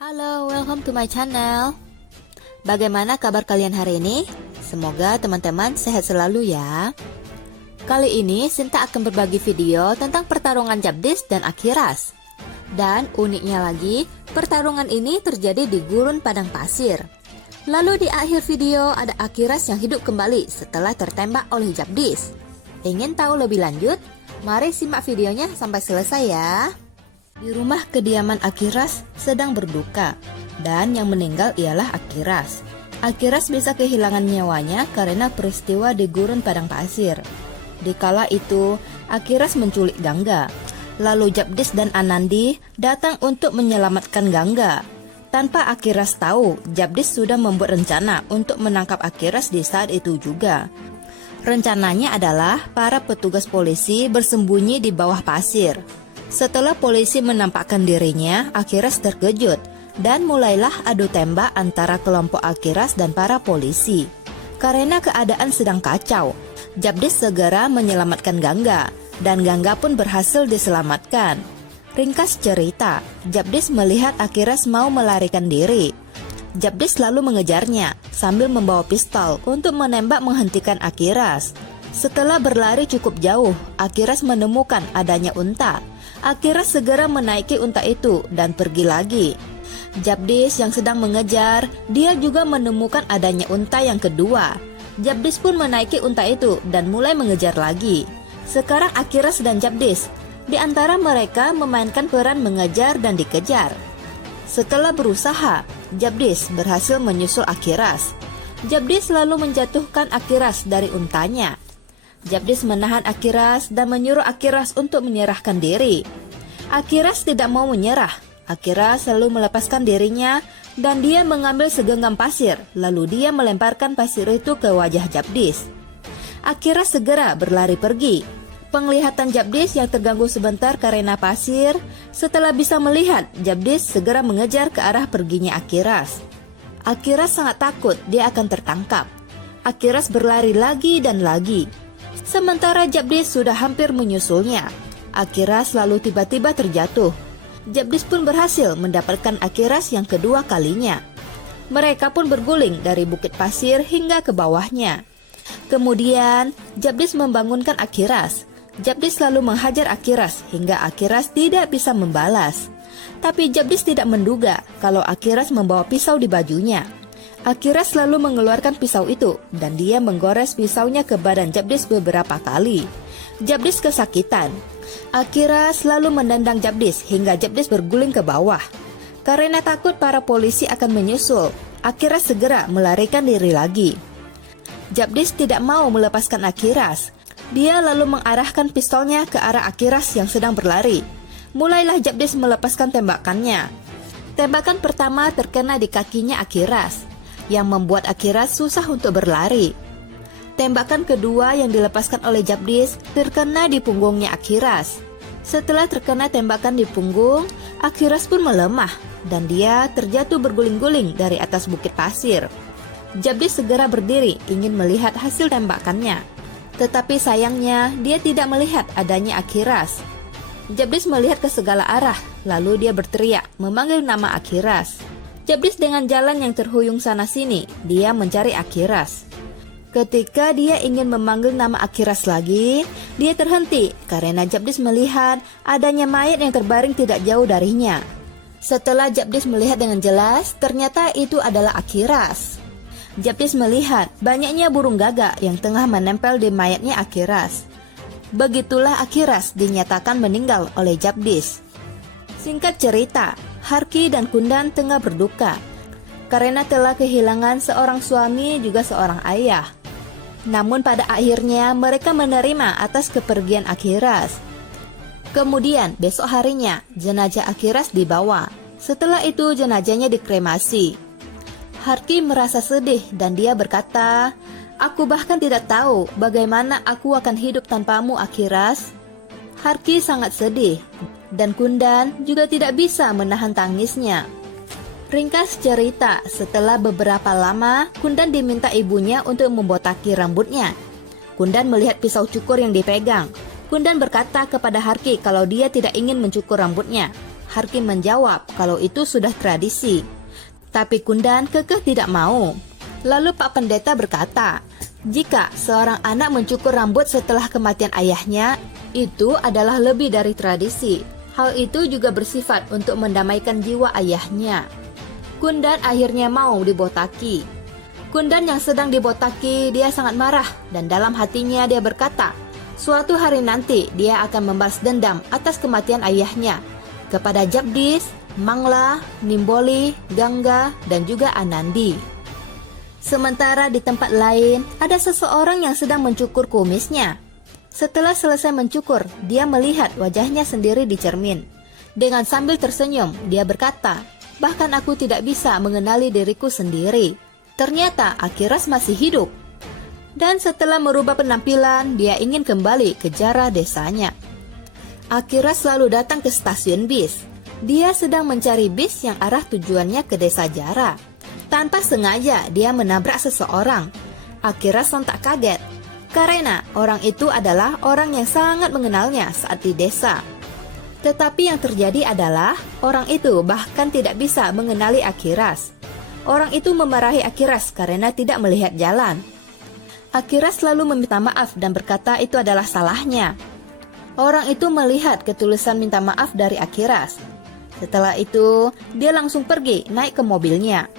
Halo, welcome to my channel. Bagaimana kabar kalian hari ini? Semoga teman-teman sehat selalu ya. Kali ini Sinta akan berbagi video tentang pertarungan Jabdis dan Akhiras. Dan uniknya lagi, pertarungan ini terjadi di gurun padang pasir. Lalu di akhir video ada Akhiras yang hidup kembali setelah tertembak oleh Jabdis. Ingin tahu lebih lanjut? Mari simak videonya sampai selesai ya. Di rumah kediaman Akhiras sedang berduka, dan yang meninggal ialah Akhiras. Akhiras bisa kehilangan nyawanya karena peristiwa di gurun padang pasir. Di kala itu, Akhiras menculik Gangga. Lalu Jabdis dan Anandi datang untuk menyelamatkan Gangga. Tanpa Akhiras tahu, Jabdis sudah membuat rencana untuk menangkap Akhiras di saat itu juga. Rencananya adalah para petugas polisi bersembunyi di bawah pasir. Setelah polisi menampakkan dirinya, Akhiras terkejut dan mulailah adu tembak antara kelompok Akhiras dan para polisi. Karena keadaan sedang kacau, Jabdis segera menyelamatkan Gangga dan Gangga pun berhasil diselamatkan. Ringkas cerita, Jabdis melihat Akhiras mau melarikan diri. Jabdis lalu mengejarnya sambil membawa pistol untuk menembak menghentikan Akhiras. Setelah berlari cukup jauh, Akhiras menemukan adanya unta. Akhiras segera menaiki unta itu dan pergi lagi. Jabdis yang sedang mengejar, dia juga menemukan adanya unta yang kedua. Jabdis pun menaiki unta itu dan mulai mengejar lagi. Sekarang Akhiras dan Jabdis, di antara mereka memainkan peran mengejar dan dikejar. Setelah berusaha, Jabdis berhasil menyusul Akhiras. Jabdis lalu menjatuhkan Akhiras dari untanya. Jabdis menahan Akhiras dan menyuruh Akhiras untuk menyerahkan diri. Akhiras tidak mau menyerah. Akhiras selalu melepaskan dirinya dan dia mengambil segenggam pasir, lalu dia melemparkan pasir itu ke wajah Jabdis. Akhiras segera berlari pergi. Penglihatan Jabdis yang terganggu sebentar karena pasir. Setelah bisa melihat, Jabdis segera mengejar ke arah perginya Akhiras. Akhiras sangat takut dia akan tertangkap. Akhiras berlari lagi dan lagi. Sementara Jabdis sudah hampir menyusulnya. Akhiras lalu tiba-tiba terjatuh. Jabdis pun berhasil mendapatkan Akhiras yang kedua kalinya. Mereka pun berguling dari bukit pasir hingga ke bawahnya. Kemudian, Jabdis membangunkan Akhiras. Jabdis lalu menghajar Akhiras hingga Akhiras tidak bisa membalas. Tapi Jabdis tidak menduga kalau Akhiras membawa pisau di bajunya. Akhiras lalu mengeluarkan pisau itu dan dia menggores pisaunya ke badan Jabdis beberapa kali. Jabdis kesakitan. Akhiras lalu menendang Jabdis hingga Jabdis berguling ke bawah. Karena takut para polisi akan menyusul, Akhiras segera melarikan diri lagi. Jabdis tidak mau melepaskan Akhiras. Dia lalu mengarahkan pistolnya ke arah Akhiras yang sedang berlari. Mulailah Jabdis melepaskan tembakannya. Tembakan pertama terkena di kakinya Akhiras, yang membuat Akhiras susah untuk berlari. Tembakan kedua yang dilepaskan oleh Jabdis terkena di punggungnya Akhiras. Setelah terkena tembakan di punggung, Akhiras pun melemah dan dia terjatuh berguling-guling dari atas bukit pasir. Jabdis segera berdiri ingin melihat hasil tembakannya. Tetapi sayangnya dia tidak melihat adanya Akhiras. Jabdis melihat ke segala arah, lalu dia berteriak memanggil nama Akhiras. Jabdis dengan jalan yang terhuyung sana-sini, dia mencari Akhiras. Ketika dia ingin memanggil nama Akhiras lagi, dia terhenti karena Jabdis melihat adanya mayat yang terbaring tidak jauh darinya. Setelah Jabdis melihat dengan jelas, ternyata itu adalah Akhiras. Jabdis melihat banyaknya burung gagak yang tengah menempel di mayatnya Akhiras. Begitulah Akhiras dinyatakan meninggal oleh Jabdis. Singkat cerita, Harki dan Kundan tengah berduka karena telah kehilangan seorang suami juga seorang ayah. Namun pada akhirnya mereka menerima atas kepergian Akhiras. Kemudian besok harinya jenazah Akhiras dibawa. Setelah itu jenazahnya dikremasi. Harki merasa sedih dan dia berkata, "Aku bahkan tidak tahu bagaimana aku akan hidup tanpamu, Akhiras." Harki sangat sedih dan Kundan juga tidak bisa menahan tangisnya. Ringkas cerita, setelah beberapa lama, Kundan diminta ibunya untuk membotaki rambutnya. Kundan melihat pisau cukur yang dipegang. Kundan berkata kepada Harki kalau dia tidak ingin mencukur rambutnya. Harkim menjawab kalau itu sudah tradisi. Tapi Kundan kekeh tidak mau. Lalu Pak Pendeta berkata, jika seorang anak mencukur rambut setelah kematian ayahnya, itu adalah lebih dari tradisi. Hal itu juga bersifat untuk mendamaikan jiwa ayahnya. Kundan akhirnya mau dibotaki. Kundan yang sedang dibotaki, dia sangat marah dan dalam hatinya dia berkata, suatu hari nanti dia akan membalas dendam atas kematian ayahnya kepada Jagdish, Mangla, Nimboli, Gangga, dan juga Anandi. Sementara di tempat lain, ada seseorang yang sedang mencukur kumisnya. Setelah selesai mencukur, dia melihat wajahnya sendiri di cermin. Dengan sambil tersenyum, dia berkata, bahkan aku tidak bisa mengenali diriku sendiri. Ternyata Akhiras masih hidup. Dan setelah merubah penampilan, dia ingin kembali ke Jara desanya. Akhiras selalu datang ke stasiun bis. Dia sedang mencari bis yang arah tujuannya ke desa Jara. Tanpa sengaja, dia menabrak seseorang. Akhiras sontak kaget, karena orang itu adalah orang yang sangat mengenalnya saat di desa. Tetapi yang terjadi adalah, orang itu bahkan tidak bisa mengenali Akhiras. Orang itu memarahi Akhiras karena tidak melihat jalan. Akhiras selalu meminta maaf dan berkata itu adalah salahnya. Orang itu melihat ketulusan minta maaf dari Akhiras. Setelah itu, dia langsung pergi naik ke mobilnya.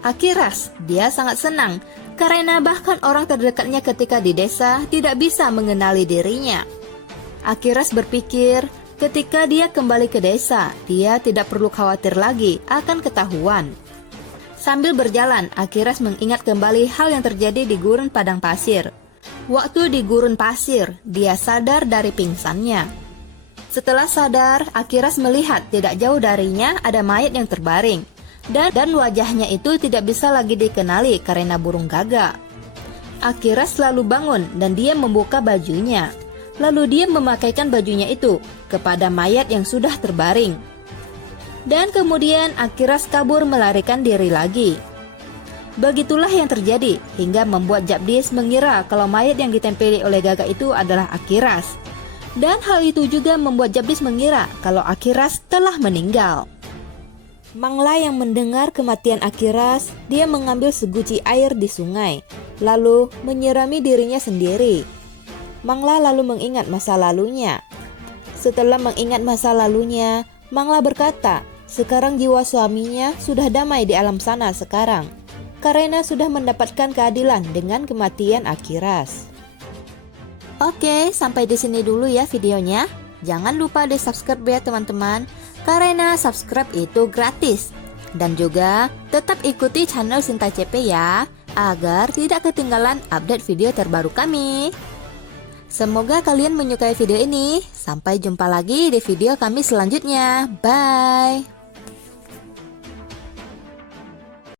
Akhiras, dia sangat senang karena bahkan orang terdekatnya ketika di desa tidak bisa mengenali dirinya. Akhiras berpikir ketika dia kembali ke desa, dia tidak perlu khawatir lagi akan ketahuan. Sambil berjalan, Akhiras mengingat kembali hal yang terjadi di gurun padang pasir. Waktu di gurun pasir, dia sadar dari pingsannya. Setelah sadar, Akhiras melihat tidak jauh darinya ada mayat yang terbaring. Dan wajahnya itu tidak bisa lagi dikenali karena burung gagak. Akhiras selalu bangun dan dia membuka bajunya. Lalu dia memakaikan bajunya itu kepada mayat yang sudah terbaring. Dan kemudian Akhiras kabur melarikan diri lagi. Begitulah yang terjadi hingga membuat Jagdish mengira kalau mayat yang ditempeli oleh gagak itu adalah Akhiras. Dan hal itu juga membuat Jagdish mengira kalau Akhiras telah meninggal. Mangla yang mendengar kematian Akhiras, dia mengambil seguci air di sungai, lalu menyirami dirinya sendiri. Mangla lalu mengingat masa lalunya. Setelah mengingat masa lalunya, Mangla berkata, sekarang jiwa suaminya sudah damai di alam sana sekarang, karena sudah mendapatkan keadilan dengan kematian Akhiras. Oke, sampai di sini dulu ya videonya. Jangan lupa di subscribe ya teman-teman, karena subscribe itu gratis. Dan juga tetap ikuti channel Sinta CP ya, agar tidak ketinggalan update video terbaru kami. Semoga kalian menyukai video ini. Sampai jumpa lagi di video kami selanjutnya. Bye.